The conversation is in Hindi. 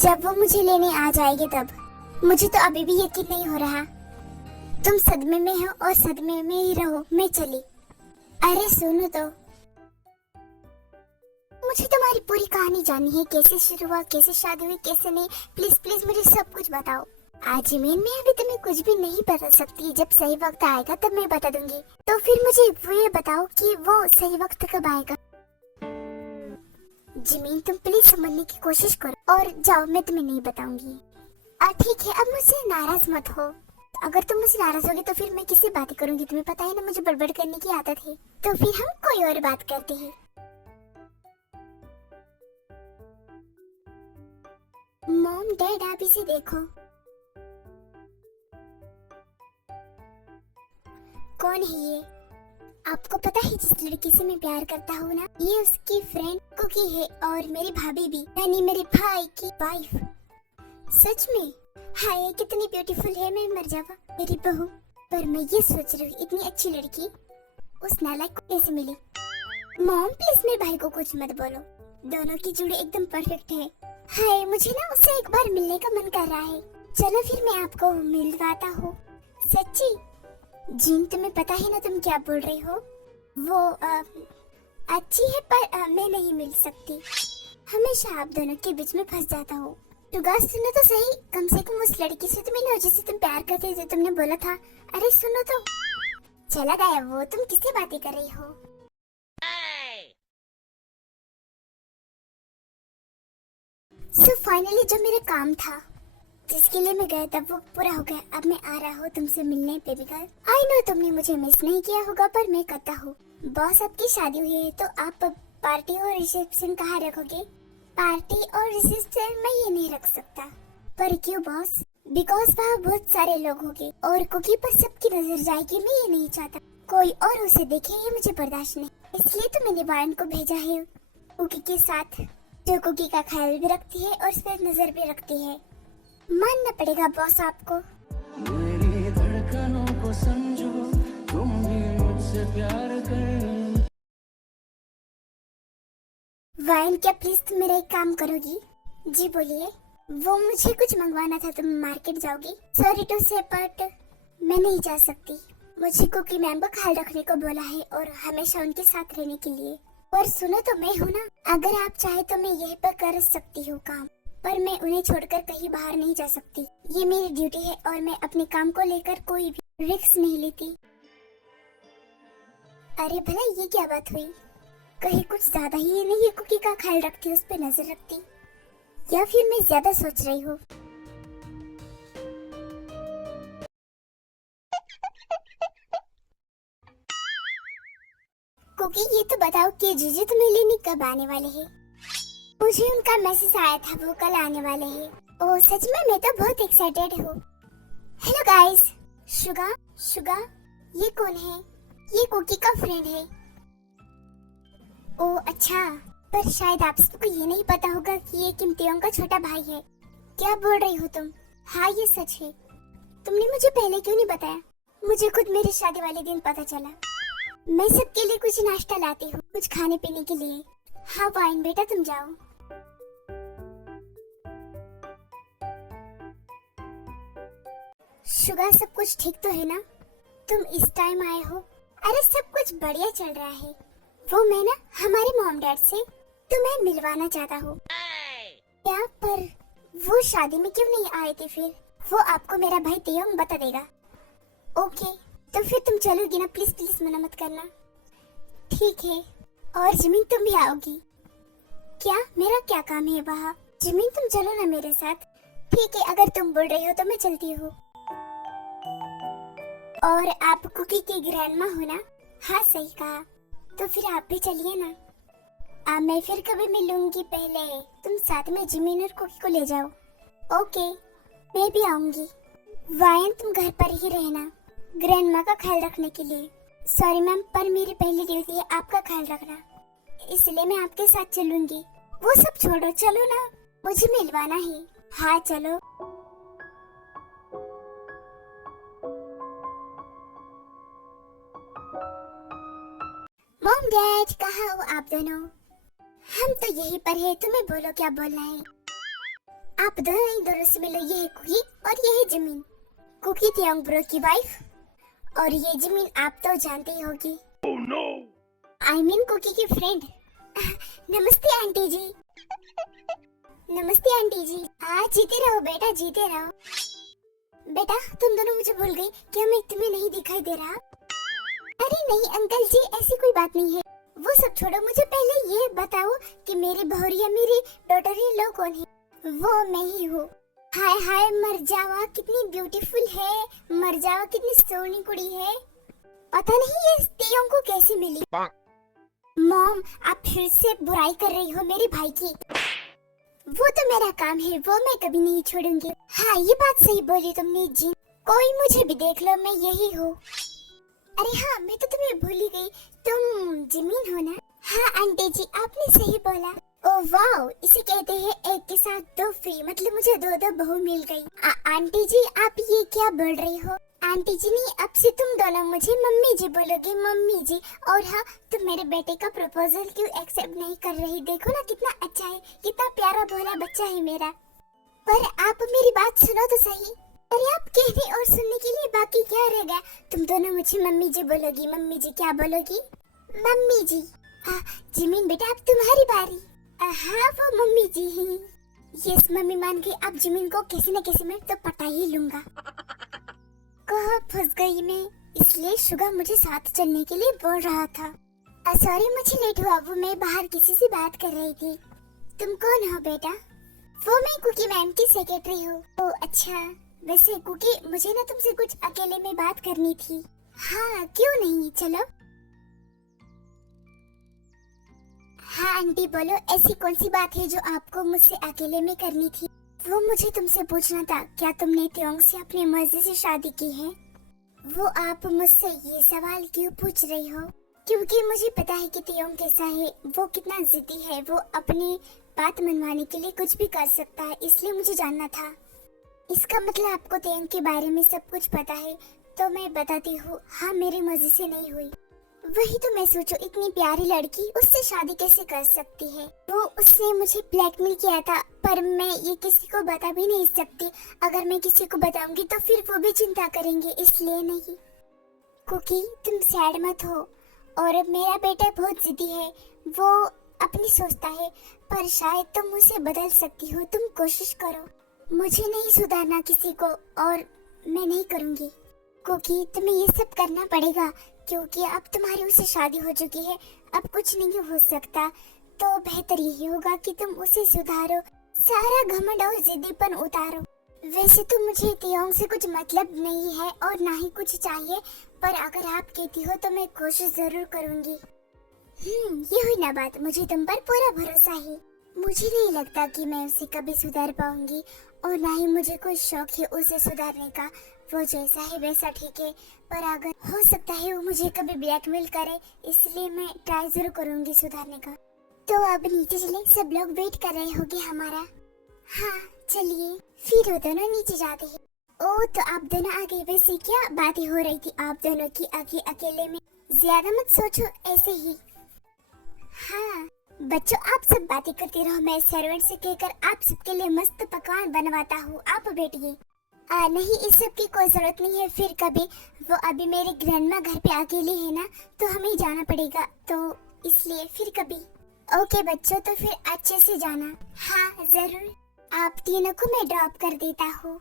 जब वो मुझे लेने आ जाएगी तब। मुझे तो अभी भी यकीन नहीं हो रहा। तुम सदमे में हो और सदमे में ही रहो, मैं चली। अरे सुनो तो, मुझे तुम्हारी पूरी कहानी जाननी है। कैसे शुरू हुआ, कैसे शादी हुई, कैसे नहीं। प्लीज प्लीज मुझे सब कुछ बताओ। आज मैं अभी तुम्हें कुछ भी नहीं बता सकती। जब सही वक्त आएगा तब मैं बता दूंगी। तो फिर मुझे वो ये बताओ कि वो सही वक्त कब आएगा। जिमीन तुम प्लीज समझने की कोशिश करो और जाओ, मैं तुम्हें नहीं बताऊंगी। ठीक है, अब मुझसे नाराज मत हो। अगर तुम मुझसे नाराज होगी तो फिर मैं किससे बातें करूंगी। तुम्हें पता है ना मुझे बड़बड़ करने की आदत है। तो फिर हम कोई और बात करते हैं। मॉम डैड आप इसे देखो। कौन है ये? आपको पता है जिस लड़की से मैं प्यार करता हूँ ना, ये उसकी फ्रेंड कुकी है और मेरी भाभी भी, यानी मेरे भाई की वाइफ। सच में? हाय कितनी ब्यूटीफुल है, मैं मर जावा मेरी बहू। पर मैं ये सोच रही हूँ इतनी अच्छी लड़की उस नालायक को कैसे मिली। मॉम प्लीज मेरे भाई को कुछ मत बोलो, दोनों की जोड़ी एकदम परफेक्ट है। हाय मुझे ना उससे एक बार मिलने का मन कर रहा है। चलो फिर मैं आपको मिलवाता हूँ। सच्ची? जिन तुम्हें पता है ना तुम क्या बोल रही हो। वो अच्छी है पर मैं नहीं मिल सकती। हमेशा आप दोनों के बीच में फंस जाता हूँ। टुगा सुनो तो सही, कम से कम उस लड़की से तो मिलो जिससे तुम प्यार करते थे, तुमने बोला था। अरे सुनो तो। चला गया वो, तुम किससे बातें कर रही हो? सो फाइनली जो मेरा काम था जिसके लिए मैं गया था वो पूरा हो गया। अब मैं आ रहा हूँ तुमसे मिलने बेबी गर्ल। आई नो तुमने मुझे मिस नहीं किया होगा पर मैं करता हूँ। बॉस आपकी शादी हुई है तो आप पार्टी और रिसेप्शन कहाँ रखोगे? पार्टी और रिसेप्शन मैं ये नहीं रख सकता। पर क्यों बॉस? बिकॉज वहाँ बहुत सारे लोग होंगे और कुकी पर सबकी नजर जाएगी। मैं ये नहीं चाहता कोई और उसे देखे, ये मुझे बर्दाश्त नहीं। इसलिए तो मैंने वायन को भेजा है कुकी के साथ, जो कुकी का ख्याल भी रखती है और उस पर नजर भी रखती है। मानना पड़ेगा बॉस आपको। मेरी धड़कनों को समझो, तुम भी मुझसे प्यार कर। वाइन क्या प्लीज तुम मेरा एक काम करोगी? जी बोलिए। वो मुझे कुछ मंगवाना था, तुम मार्केट जाओगी? सॉरी टू से बट मैं नहीं जा सकती। मुझे कुकी मैम का ख्याल रखने को बोला है और हमेशा उनके साथ रहने के लिए। पर सुनो तो, मैं हूँ ना, अगर आप चाहे तो मैं यहीं पर कर सकती हूँ काम, पर मैं उन्हें छोड़कर कहीं बाहर नहीं जा सकती। ये मेरी ड्यूटी है और मैं अपने काम को लेकर कोई भी रिस्क नहीं लेती। अरे भला ये क्या बात हुई? कहीं कुछ ज्यादा ही नहीं है कुकी का ख्याल रखती, उस पर नजर रखती, या फिर मैं ज्यादा सोच रही हूँ? कुकी ये तो बताओ कि जीजू तुम्हें लेने कब आने वाले हैं? मुझे उनका मैसेज आया था, वो कल आने वाले हैं। ओह सच में? मैं तो बहुत एक्साइटेड हूँ। Hello guys. शुगा शुगा ये कौन है? ये कुकी का फ्रेंड है। ओह अच्छा, पर शायद आप सबको ये नहीं पता होगा कि ये किमतियों का छोटा भाई है। क्या बोल रही हो तुम? हाँ ये सच है। तुमने मुझे पहले क्यों नहीं बताया? मुझे खुद मेरी शादी वाले दिन पता चला। मैं सबके लिए कुछ नाश्ता लाती हूँ, कुछ खाने पीने के लिए। हाँ वाइन बेटा तुम जाओ। शुगा सब कुछ ठीक तो है ना? तुम इस टाइम आए हो? अरे सब कुछ बढ़िया चल रहा है। वो मैं ना हमारे मॉम डैड से तुम्हें मिलवाना चाहता हूँ। क्या? पर वो शादी में क्यों नहीं आए थे फिर? वो आपको मेरा भाई तेयंग बता देगा। ओके तो फिर तुम चलोगी ना? प्लीज प्लीज मना मत करना। ठीक है। और जिमिन तुम भी आओगी क्या? मेरा क्या काम है वहाँ? जिमिन तुम चलो ना मेरे साथ। ठीक है अगर तुम बोल रही हो तो मैं चलती हूँ। और आप कुकी की ग्रैंडमा हो ना? हाँ सही कहा। तो फिर आप भी चलिए ना। मैं फिर कभी मिलूंगी, पहले तुम साथ में जिमिन और कुकी को ले जाओ। ओके मैं भी आऊंगी। वायन तुम घर पर ही रहना ग्रैंडमा का ख्याल रखने के लिए। सॉरी मैम पर मेरी पहली ड्यूटी है आपका ख्याल रखना, इसलिए मैं आपके साथ चलूंगी। वो सब छोड़ो, चलो ना, मुझे मिलवाना है। हाँ चलो। मॉम डैड कहाँ हो आप दोनों? हम तो यहीं पर है, तुम्हें बोलो क्या बोलना है। आप दोनों इन दोनों से मिलो। ये है कुकी और ये है जिमिन। कुकी तियोंग ब्रो की वाइफ और ये जिमिन आप तो जानते ही होगी। आई मीन कुकी की फ्रेंड। नमस्ते आंटी जी। नमस्ते आंटी जी। हाँ जीते रहो बेटा, जीते रहो। बेटा तुम दोनों मुझे भूल गई, क्या मैं तुम्हें नहीं दिखाई दे रहा? अरे नहीं अंकल जी, ऐसी कोई बात नहीं है। वो सब छोड़ो, मुझे पहले ये बताओ कि मेरी बहुरिया, मेरी डॉटर इन लॉ कौन है? वो मैं ही हूँ। हाय हाय मर जावा, कितनी ब्यूटीफुल है। मर जावा कितनी सोनी कुड़ी है। पता नहीं ये तियोंग को कैसे मिली। मॉम आप फिर से बुराई कर रही हो मेरे भाई की। वो तो मेरा काम है, वो मैं कभी नहीं छोड़ूंगी। हाँ ये बात सही बोली तुमने जिन। कोई मुझे भी देख लो, मैं यही हूँ। अरे हाँ मैं तो तुम्हें भूल ही गई, तुम जिमिन हो ना? हाँ आंटी जी आपने सही बोला। ओ वाओ, इसे कहते हैं एक के साथ दो फ्री, मतलब मुझे दो दो बहू मिल गई। आंटी जी आप ये क्या बोल रही हो? आंटी जी नहीं, अब से तुम दोनों मुझे मम्मी जी बोलोगे, मम्मी जी। और हाँ तुम मेरे बेटे का प्रपोजल क्यों एक्सेप्ट नहीं कर रही? देखो ना कितना अच्छा है, कितना प्यारा भोला बच्चा है मेरा। पर आप मेरी बात सुनो तो सही। अरे आप कहने और सुनने के लिए बाकी क्या रह गया? तुम दोनों मुझे मम्मी जी बोलोगी। मम्मी जी क्या बोलोगी? मम्मी जी। जिमिन बेटा अब तुम्हारी बारी। हाँ वो मम्मी जी हैं। यस मम्मी मान गई। अब जिमिन को कैसे न कैसे मैं तो पटा ही लूंगा। कहाँ फंस गई मैं, इसलिए शुगा मुझे साथ चलने के लिए बोल रहा था। सॉरी मुझे लेट हुआ, वो मैं बाहर किसी से बात कर रही थी। तुम कौन हो बेटा? वो मैं कुकी मैम की सेक्रेटरी हूँ। ओह अच्छा, वैसे कुकी मुझे ना तुमसे कुछ अकेले में बात करनी थी। हाँ क्यों नहीं, चलो। हाँ आंटी बोलो, ऐसी कौन सी बात है जो आपको मुझसे अकेले में करनी थी? वो मुझे तुमसे पूछना था, क्या तुमने तियोंग से अपनी मर्जी से शादी की है? वो आप मुझसे ये सवाल क्यों पूछ रही हो? क्योंकि मुझे पता है कि तियोंग कैसा है, वो कितना जिद्दी है, वो अपनी बात मनवाने के लिए कुछ भी कर सकता है, इसलिए मुझे जानना था। इसका मतलब आपको तियोंग के बारे में सब कुछ पता है, तो मैं बताती हूँ। हाँ मेरी मर्जी से नहीं हुई। वही तो मैं सोचूं, इतनी प्यारी लड़की उससे शादी कैसे कर सकती है? वो उसने मुझे ब्लैकमेल किया था, पर मैं ये किसी को बता भी नहीं सकती। अगर मैं किसी को बताऊंगी तो फिर वो भी चिंता करेंगे, इसलिए नहीं। कुकी तुम सैड मत हो। और मेरा बेटा बहुत जिद्दी है, वो अपनी सोचता है, पर शायद तुम उसे बदल सकती हो। तुम कोशिश करो। मुझे नहीं सुधारना किसी को, और मैं नहीं करूंगी। कुकी तुम्हें ये सब करना पड़ेगा, क्योंकि अब तुम्हारी उससे शादी हो चुकी है, अब कुछ नहीं हो सकता। तो बेहतर यही होगा कि तुम उसे सुधारो, सारा घमंड और जिद्दीपन उतारो। वैसे तो मुझे तियोंग से कुछ मतलब नहीं है और ना ही कुछ चाहिए, पर अगर आप कहती हो तो मैं कोशिश जरूर करूंगी। ये हुई ना बात, मुझे तुम पर पूरा भरोसा है। मुझे नहीं लगता कि मैं उसे कभी सुधार पाऊंगी, और ना ही मुझे कोई शौक है उसे सुधारने का। वो जैसा है वैसा ठीक है, पर अगर हो सकता है वो मुझे कभी ब्लैकमेल करे, इसलिए मैं ट्राई जरूर करूंगी सुधारने का। तो अब नीचे चले, सब लोग वेट कर रहे होंगे हमारा। हाँ चलिए, फिर वो दोनों नीचे जाते हैं। ओ तो आप दोनों आगे, वैसे क्या बातें हो रही थी आप दोनों की आगे अकेले में? ज्यादा मत सोचो, ऐसे ही। हाँ बच्चों आप सब बातें करते रहो, मैं सर्वेंट से कहकर आप सबके लिए मस्त पकवान बनवाता हूँ, आप बैठिए। नहीं इस सब की कोई जरूरत नहीं है, फिर कभी। वो अभी मेरे ग्रैंडमा घर पे अकेली है ना, तो हमें जाना पड़ेगा, तो इसलिए फिर कभी। ओके बच्चों, तो फिर अच्छे से जाना। हाँ जरूर, आप तीनों को मैं ड्रॉप कर देता हूँ।